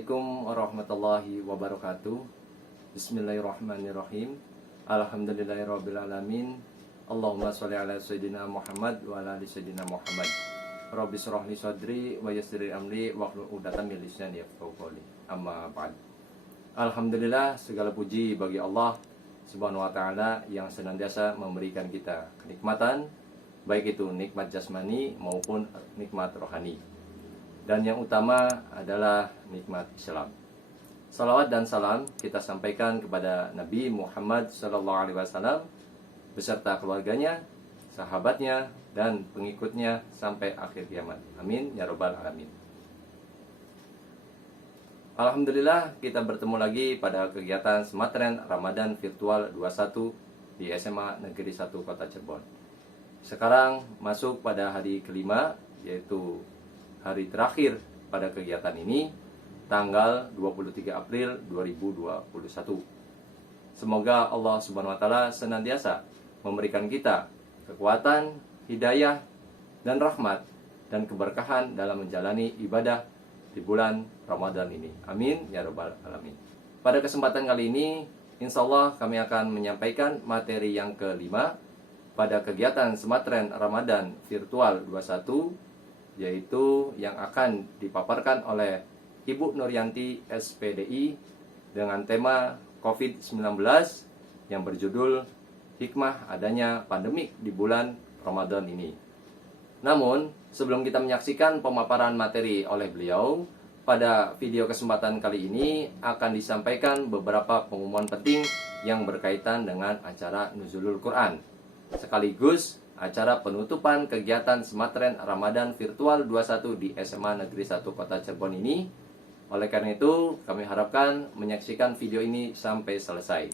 Assalamualaikum warahmatullahi wabarakatuh. Bismillahirrahmanirrahim. Alhamdulillahirrabbilalamin. Allahumma sholli ala sayyidina Muhammad wa ala ali sayyidina Muhammad. Rabbi shrah li sadri wa yassir li amri wahlul 'uqdatam min lisani yafqahu qawli. Amma ba'd. Alhamdulillah, segala puji bagi Allah Subhanahu wa taala yang senantiasa memberikan kita kenikmatan, baik itu nikmat jasmani maupun nikmat rohani. Dan yang utama adalah nikmat Islam. Salawat dan salam kita sampaikan kepada Nabi Muhammad SAW beserta keluarganya, sahabatnya, dan pengikutnya sampai akhir kiamat. Amin ya robbal alamin. Alhamdulillah, kita bertemu lagi pada kegiatan Sematren Ramadan Virtual 21 di SMA Negeri 1 Kota Cirebon. Sekarang masuk pada hari kelima, yaitu hari terakhir pada kegiatan ini, tanggal 23 April 2021. Semoga Allah Subhanahu wa taala senantiasa memberikan kita kekuatan, hidayah, dan rahmat dan keberkahan dalam menjalani ibadah di bulan Ramadan ini. Amin ya rabbal alamin. Pada kesempatan kali ini, insya Allah kami akan menyampaikan materi yang kelima pada kegiatan Sematren Ramadan Virtual 21, yaitu yang akan dipaparkan oleh Ibu Nuryanti SPDI dengan tema COVID-19 yang berjudul Hikmah Adanya Pandemik di Bulan Ramadan ini. Namun, sebelum kita menyaksikan pemaparan materi oleh beliau, pada video kesempatan kali ini akan disampaikan beberapa pengumuman penting yang berkaitan dengan acara Nuzulul Quran, sekaligus acara penutupan kegiatan Sematren Ramadan Virtual 21 di SMA Negeri 1 Kota Cirebon ini. Oleh karena itu, kami harapkan menyaksikan video ini sampai selesai.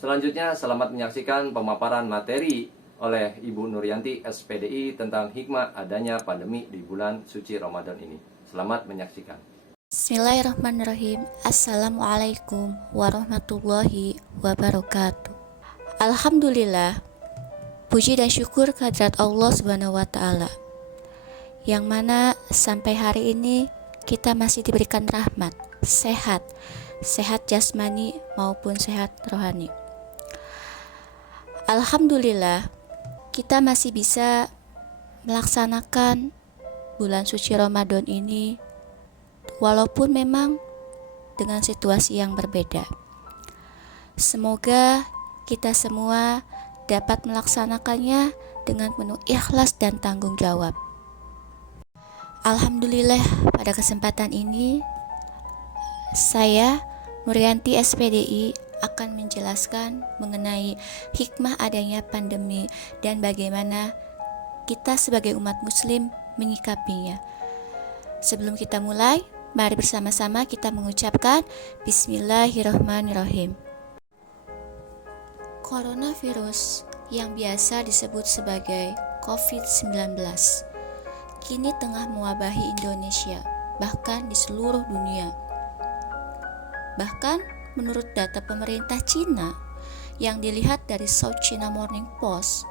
Selanjutnya, selamat menyaksikan pemaparan materi oleh Ibu Nuryanti SPDI tentang hikmah adanya pandemi di bulan suci Ramadan ini. Selamat menyaksikan. Bismillahirrahmanirrahim. Assalamualaikum warahmatullahi wabarakatuh. Alhamdulillah, puji dan syukur kehadirat Allah Subhanahu wa taala, yang mana sampai hari ini kita masih diberikan rahmat, sehat jasmani maupun sehat rohani. Alhamdulillah, kita masih bisa melaksanakan bulan suci Ramadan ini walaupun memang dengan situasi yang berbeda. Semoga kita semua dapat melaksanakannya dengan penuh ikhlas dan tanggung jawab. Alhamdulillah, pada kesempatan ini saya Nuryanti SPDI akan menjelaskan mengenai hikmah adanya pandemi dan bagaimana kita sebagai umat muslim menyikapinya. Sebelum kita mulai, mari bersama-sama kita mengucapkan Bismillahirrahmanirrahim. Coronavirus yang biasa disebut sebagai COVID-19 kini tengah mewabahi Indonesia, bahkan di seluruh dunia. Bahkan menurut data pemerintah Cina yang dilihat dari South China Morning Post,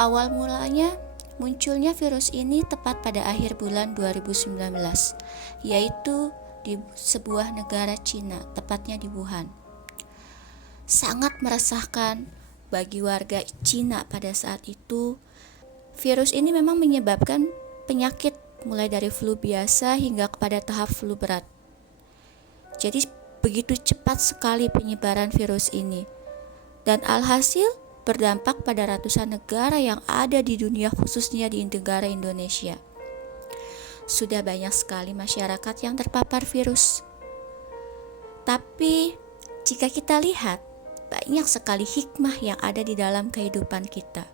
awal mulanya munculnya virus ini tepat pada akhir bulan 2019, yaitu di sebuah negara Cina, tepatnya di Wuhan. Sangat meresahkan bagi warga Cina pada saat itu. Virus ini memang menyebabkan penyakit mulai dari flu biasa hingga kepada tahap flu berat. Jadi begitu cepat sekali penyebaran virus ini, dan alhasil berdampak pada ratusan negara yang ada di dunia, khususnya di negara Indonesia. Sudah banyak sekali masyarakat yang terpapar virus. Tapi jika kita lihat, banyak sekali hikmah yang ada di dalam kehidupan kita,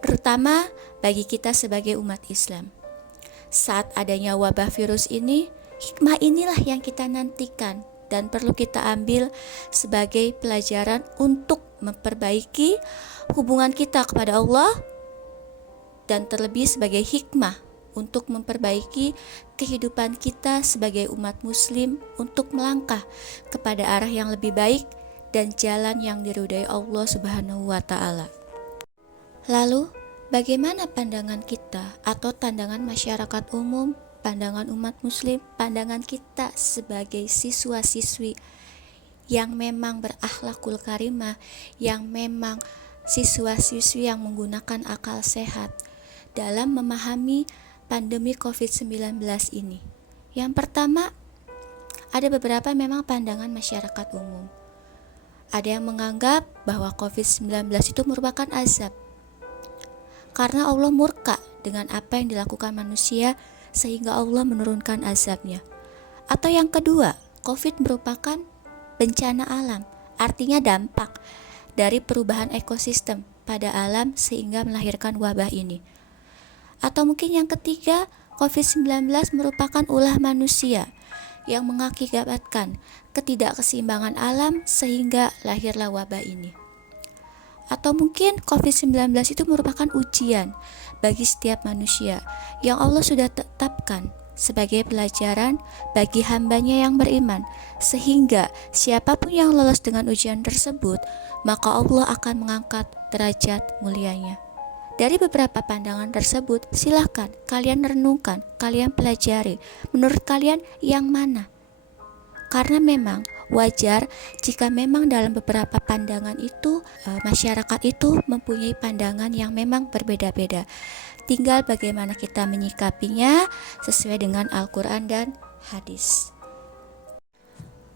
terutama bagi kita sebagai umat Islam. Saat adanya wabah virus ini, hikmah inilah yang kita nantikan dan perlu kita ambil sebagai pelajaran untuk memperbaiki hubungan kita kepada Allah, dan terlebih sebagai hikmah untuk memperbaiki kehidupan kita sebagai umat muslim untuk melangkah kepada arah yang lebih baik dan jalan yang diridhai Allah Subhanahu wa taala. Lalu, bagaimana pandangan kita atau pandangan masyarakat umum pandangan umat muslim, pandangan kita sebagai siswa-siswi yang memang berakhlakul karimah, yang memang siswa-siswi yang menggunakan akal sehat dalam memahami pandemi COVID-19 ini. Yang pertama, ada beberapa memang pandangan masyarakat umum. Ada yang menganggap bahwa COVID-19 itu merupakan azab, karena Allah murka dengan apa yang dilakukan manusia sehingga Allah menurunkan azabnya. Atau yang kedua, COVID merupakan bencana alam, artinya dampak dari perubahan ekosistem pada alam sehingga melahirkan wabah ini. Atau mungkin yang ketiga, COVID-19 merupakan ulah manusia yang mengakibatkan ketidakkeseimbangan alam sehingga lahirlah wabah ini. Atau mungkin COVID-19 itu merupakan ujian bagi setiap manusia yang Allah sudah tetapkan sebagai pelajaran bagi hambanya yang beriman, sehingga siapapun yang lolos dengan ujian tersebut, maka Allah akan mengangkat derajat mulianya. Dari beberapa pandangan tersebut, silahkan kalian renungkan, kalian pelajari. Menurut kalian yang mana? Karena memang wajar jika memang dalam beberapa pandangan itu masyarakat itu mempunyai pandangan yang memang berbeda-beda. Tinggal bagaimana kita menyikapinya sesuai dengan Al-Quran dan hadis.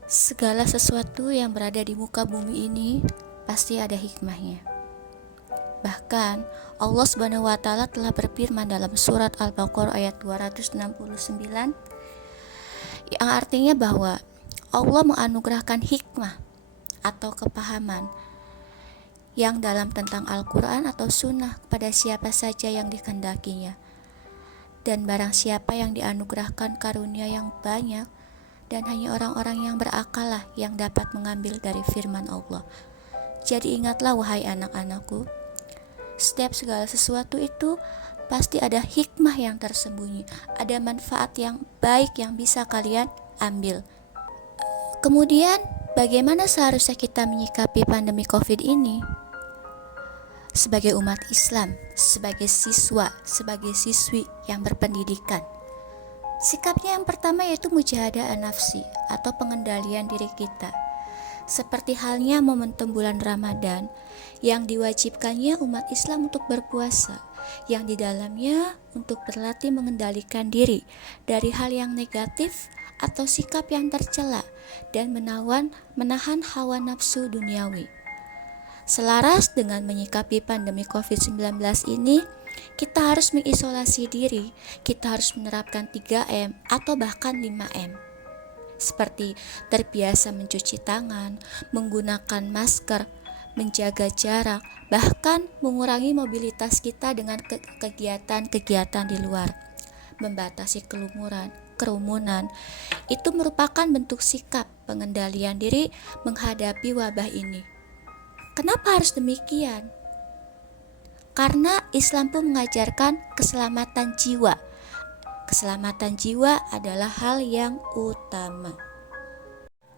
Segala sesuatu yang berada di muka bumi ini pasti ada hikmahnya. Bahkan Allah Subhanahu wa taala telah berfirman dalam surat Al-Baqarah ayat 269 yang artinya bahwa Allah menganugerahkan hikmah atau kepahaman yang dalam tentang Al-Quran atau Sunnah kepada siapa saja yang dikehendakinya. Dan barang siapa yang dianugerahkan karunia yang banyak, dan hanya orang-orang yang berakal lah yang dapat mengambil dari firman Allah. Jadi ingatlah wahai anak-anakku, setiap segala sesuatu itu pasti ada hikmah yang tersembunyi, ada manfaat yang baik yang bisa kalian ambil. Kemudian, bagaimana seharusnya kita menyikapi pandemi COVID ini? Sebagai umat Islam, sebagai siswa, sebagai siswi yang berpendidikan, sikapnya yang pertama yaitu mujahadah an-nafsi atau pengendalian diri kita. Seperti halnya momentum bulan Ramadan yang diwajibkannya umat Islam untuk berpuasa, yang di dalamnya untuk berlatih mengendalikan diri dari hal yang negatif atau sikap yang tercela dan menahan hawa nafsu duniawi. Selaras dengan menyikapi pandemi COVID-19 ini, kita harus mengisolasi diri, kita harus menerapkan 3M atau bahkan 5M. Seperti terbiasa mencuci tangan, menggunakan masker, menjaga jarak, bahkan mengurangi mobilitas kita dengan kegiatan-kegiatan di luar, membatasi kerumunan. Itu merupakan bentuk sikap pengendalian diri menghadapi wabah ini. Kenapa harus demikian? Karena Islam pun mengajarkan keselamatan jiwa. Keselamatan jiwa adalah hal yang utama.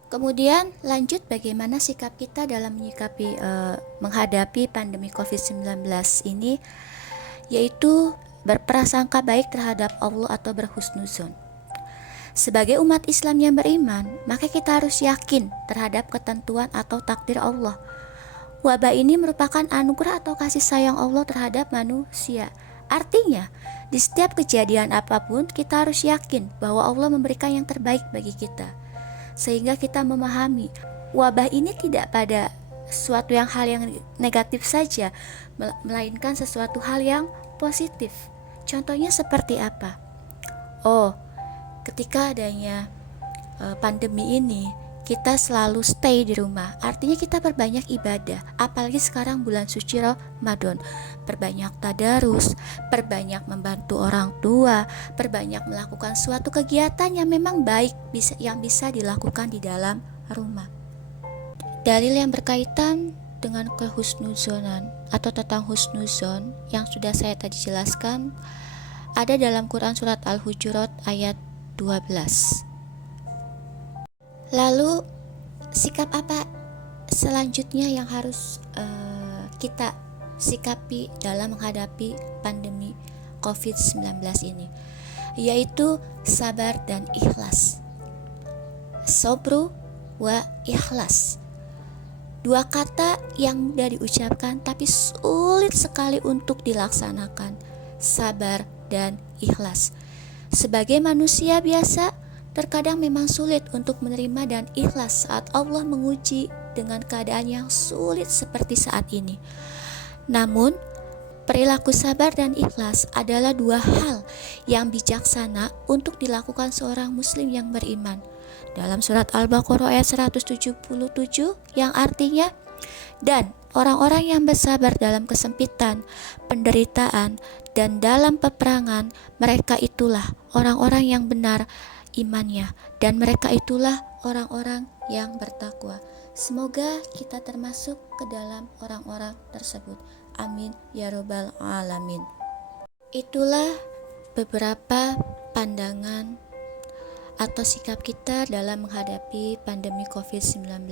Kemudian lanjut bagaimana sikap kita dalam menyikapi menghadapi pandemi COVID-19 ini, yaitu berprasangka baik terhadap Allah atau berhusnuzon. Sebagai umat Islam yang beriman, maka kita harus yakin terhadap ketentuan atau takdir Allah. Wabah ini merupakan anugerah atau kasih sayang Allah terhadap manusia. Artinya, di setiap kejadian apapun kita harus yakin bahwa Allah memberikan yang terbaik bagi kita. Sehingga kita memahami wabah ini tidak pada suatu hal yang negatif saja, melainkan sesuatu hal yang positif. Contohnya seperti apa? Ketika adanya pandemi ini, kita selalu stay di rumah. Artinya kita perbanyak ibadah. Apalagi sekarang bulan suci Ramadan, perbanyak tadarus, perbanyak membantu orang tua, perbanyak melakukan suatu kegiatan yang memang baik, yang bisa dilakukan di dalam rumah. Dalil yang berkaitan dengan kehusnuzonan atau tentang husnuzon yang sudah saya tadi jelaskan ada dalam Quran surat Al-Hujurat ayat 12. Lalu sikap apa selanjutnya yang harus kita sikapi dalam menghadapi pandemi COVID-19 ini? yaitu sabar dan ikhlas. Sobru wa ikhlas. Dua kata yang mudah diucapkan tapi sulit sekali untuk dilaksanakan. Sabar dan ikhlas. Sebagai manusia biasa, terkadang memang sulit untuk menerima dan ikhlas saat Allah menguji dengan keadaan yang sulit seperti saat ini. Namun, perilaku sabar dan ikhlas adalah dua hal yang bijaksana untuk dilakukan seorang muslim yang beriman. Dalam surat Al-Baqarah ayat 177 yang artinya, dan orang-orang yang bersabar dalam kesempitan, penderitaan, dan dalam peperangan, mereka itulah orang-orang yang benar imannya, dan mereka itulah orang-orang yang bertakwa. Semoga kita termasuk ke dalam orang-orang tersebut. Amin ya robbal alamin. Itulah beberapa pandangan atau sikap kita dalam menghadapi pandemi COVID-19.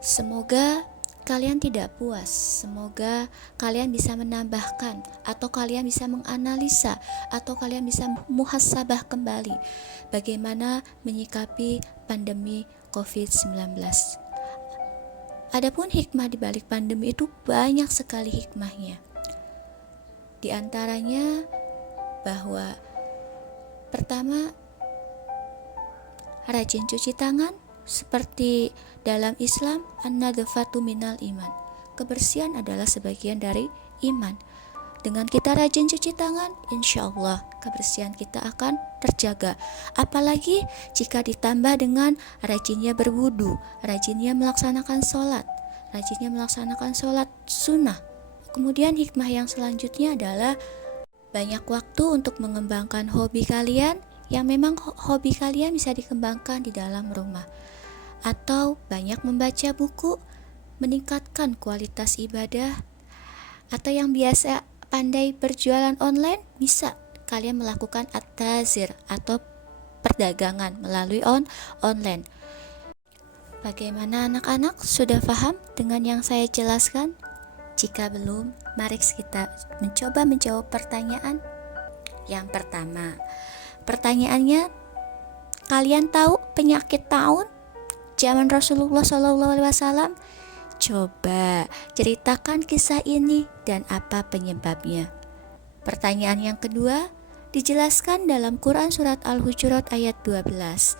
Semoga kalian tidak puas, semoga kalian bisa menambahkan, atau kalian bisa menganalisa, atau kalian bisa muhasabah kembali bagaimana menyikapi pandemi COVID-19. Adapun hikmah di balik pandemi itu banyak sekali hikmahnya. Di antaranya bahwa pertama, rajin cuci tangan, seperti dalam Islam, an-nadhafatu minal iman. Kebersihan adalah sebagian dari iman. Dengan kita rajin cuci tangan, insya Allah kebersihan kita akan terjaga. Apalagi jika ditambah dengan rajinnya berwudu, rajinnya melaksanakan sholat sunnah. Kemudian hikmah yang selanjutnya adalah banyak waktu untuk mengembangkan hobi kalian, yang memang hobi kalian bisa dikembangkan di dalam rumah, atau banyak membaca buku, meningkatkan kualitas ibadah, atau yang biasa pandai berjualan online, bisa kalian melakukan at-tazir atau perdagangan melalui online. Bagaimana anak-anak, sudah paham dengan yang saya jelaskan? Jika belum, mari kita mencoba menjawab pertanyaan. Yang pertama, pertanyaannya, kalian tahu penyakit taun zaman Rasulullah SAW? Coba ceritakan kisah ini dan apa penyebabnya. Pertanyaan yang kedua, dijelaskan dalam Quran surat Al-Hujurat ayat 12.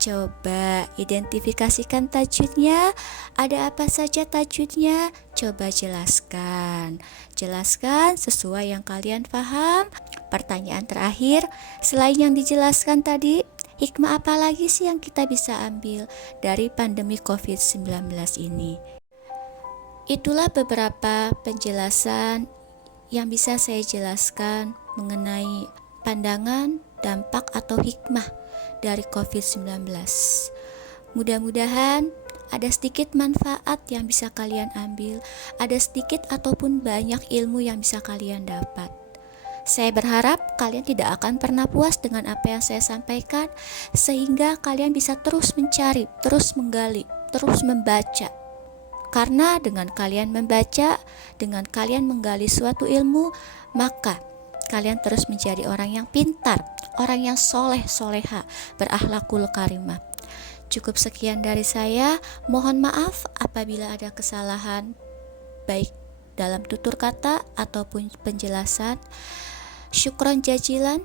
Coba identifikasikan tajwidnya. Ada apa saja tajwidnya? Coba jelaskan. Jelaskan sesuai yang kalian paham. Pertanyaan terakhir, selain yang dijelaskan tadi, hikmah apa lagi sih yang kita bisa ambil dari pandemi COVID-19 ini? Itulah beberapa penjelasan yang bisa saya jelaskan mengenai pandangan, dampak atau hikmah dari COVID-19. Mudah-mudahan ada sedikit manfaat yang bisa kalian ambil, ada sedikit ataupun banyak ilmu yang bisa kalian dapat. Saya berharap kalian tidak akan pernah puas dengan apa yang saya sampaikan, sehingga kalian bisa terus mencari, terus menggali, terus membaca. Karena dengan kalian membaca, dengan kalian menggali suatu ilmu, maka kalian terus menjadi orang yang pintar, orang yang soleh, soleha, berakhlakul karimah. Cukup sekian dari saya. Mohon maaf apabila ada kesalahan, baik dalam tutur kata ataupun penjelasan. Syukran jazilan.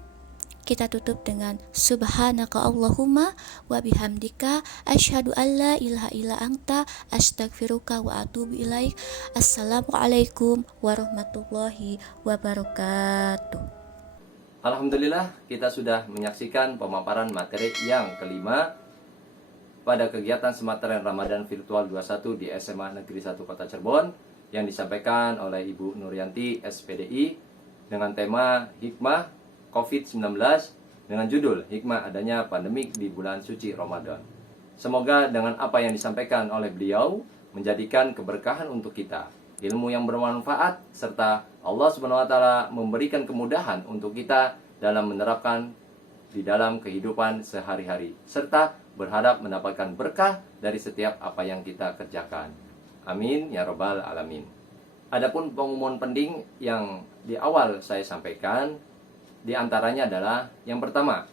Kita tutup dengan subhanaka Allahumma wa bihamdika asyhadu an la ilaha illa anta astaghfiruka wa atubu ilaik. Assalamualaikum warahmatullahi wabarakatuh. Alhamdulillah, kita sudah menyaksikan pemaparan materi yang kelima pada kegiatan Semateren Ramadan Virtual 21 di SMA Negeri 1 Kota Cirebon yang disampaikan oleh Ibu Nuryanti SPDI dengan tema Hikmah COVID-19 dengan judul Hikmah Adanya Pandemik di Bulan Suci Ramadan. Semoga dengan apa yang disampaikan oleh beliau menjadikan keberkahan untuk kita, ilmu yang bermanfaat, serta Allah SWT memberikan kemudahan untuk kita dalam menerapkan di dalam kehidupan sehari-hari, serta berharap mendapatkan berkah dari setiap apa yang kita kerjakan. Amin ya robbal alamin. Adapun pengumuman penting yang di awal saya sampaikan, Di antaranya adalah yang pertama,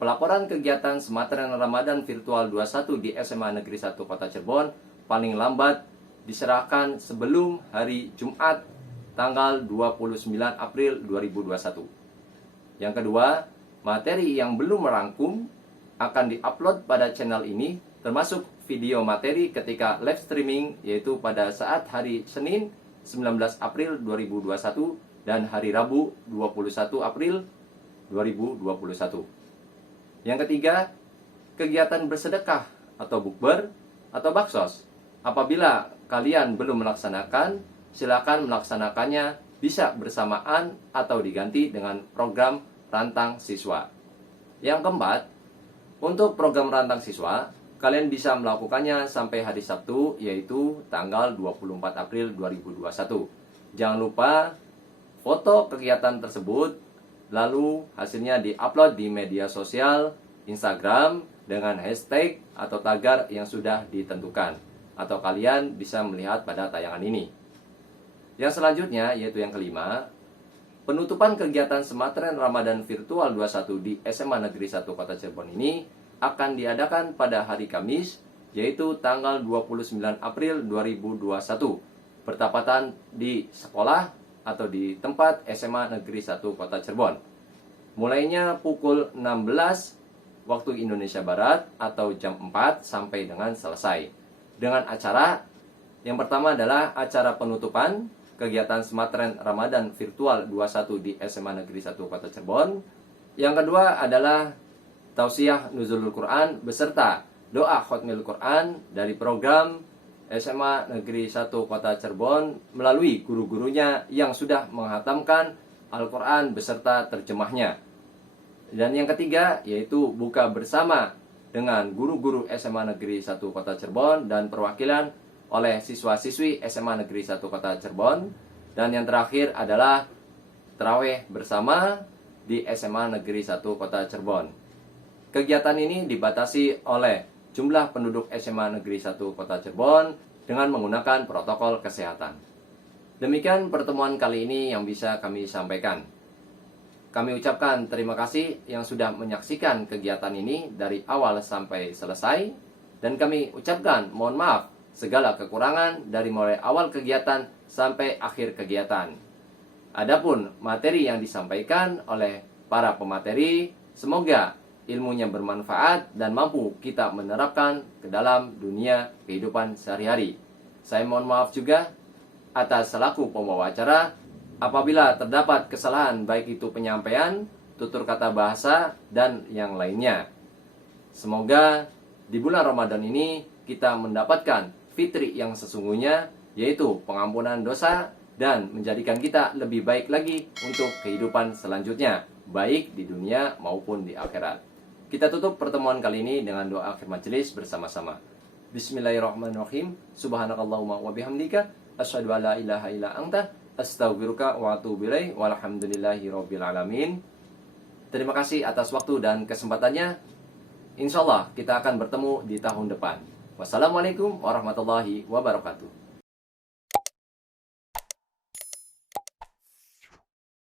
pelaporan kegiatan Sematren Ramadan Virtual 21 di SMA Negeri 1 Kota Cirebon paling lambat diserahkan sebelum hari Jumat tanggal 29 April 2021. Yang kedua, materi yang belum merangkum akan diupload pada channel ini, termasuk video materi ketika live streaming, yaitu pada saat hari Senin 19 April 2021 dan hari Rabu 21 April 2021. Yang ketiga, kegiatan bersedekah atau bukber atau baksos. Apabila kalian belum melaksanakan, silakan melaksanakannya bisa bersamaan atau diganti dengan program Rantang Siswa. Yang keempat, untuk program Rantang Siswa, kalian bisa melakukannya sampai hari Sabtu, yaitu tanggal 24 April 2021. Jangan lupa foto kegiatan tersebut, lalu hasilnya diupload di media sosial, Instagram, dengan hashtag atau tagar yang sudah ditentukan. Atau kalian bisa melihat pada tayangan ini. Yang selanjutnya, yaitu yang kelima, penutupan kegiatan Sematren Ramadan Virtual 21 di SMA Negeri 1 Kota Cirebon ini akan diadakan pada hari Kamis, yaitu tanggal 29 April 2021, bertepatan di sekolah atau di tempat SMA Negeri 1 Kota Cirebon. Mulainya pukul 16 waktu Indonesia Barat atau jam 4 sampai dengan selesai. Dengan acara yang pertama adalah acara penutupan kegiatan Sematren Ramadan Virtual 21 di SMA Negeri 1 Kota Cirebon. Yang kedua adalah tausiah nuzulul Quran beserta doa khotmil Quran dari program SMA Negeri 1 Kota Cirebon melalui guru-gurunya yang sudah menghatamkan Al-Quran beserta terjemahnya. Dan yang ketiga yaitu buka bersama dengan guru-guru SMA Negeri 1 Kota Cirebon dan perwakilan oleh siswa-siswi SMA Negeri 1 Kota Cirebon. Dan yang terakhir adalah tarawih bersama di SMA Negeri 1 Kota Cirebon. Kegiatan ini dibatasi oleh jumlah penduduk SMA Negeri 1 Kota Cirebon dengan menggunakan protokol kesehatan. Demikian pertemuan kali ini yang bisa kami sampaikan. Kami ucapkan terima kasih yang sudah menyaksikan kegiatan ini dari awal sampai selesai. Dan kami ucapkan mohon maaf segala kekurangan dari mulai awal kegiatan sampai akhir kegiatan. Adapun materi yang disampaikan oleh para pemateri, semoga ilmunya bermanfaat dan mampu kita menerapkan ke dalam dunia kehidupan sehari-hari. Saya mohon maaf juga atas selaku pembawa acara apabila terdapat kesalahan baik itu penyampaian, tutur kata bahasa, dan yang lainnya. Semoga di bulan Ramadan ini kita mendapatkan fitri yang sesungguhnya, yaitu pengampunan dosa dan menjadikan kita lebih baik lagi untuk kehidupan selanjutnya, baik di dunia maupun di akhirat. Kita tutup pertemuan kali ini dengan doa akhir majelis bersama-sama. Bismillahirrahmanirrahim. Subhanakallahumma wa bihamdika asyhadu an la ilaha illa anta astaghfiruka wa atubu ilaik. Walhamdulillahirabbil alamin. Terima kasih atas waktu dan kesempatannya. Insyaallah kita akan bertemu di tahun depan. Wassalamualaikum warahmatullahi wabarakatuh.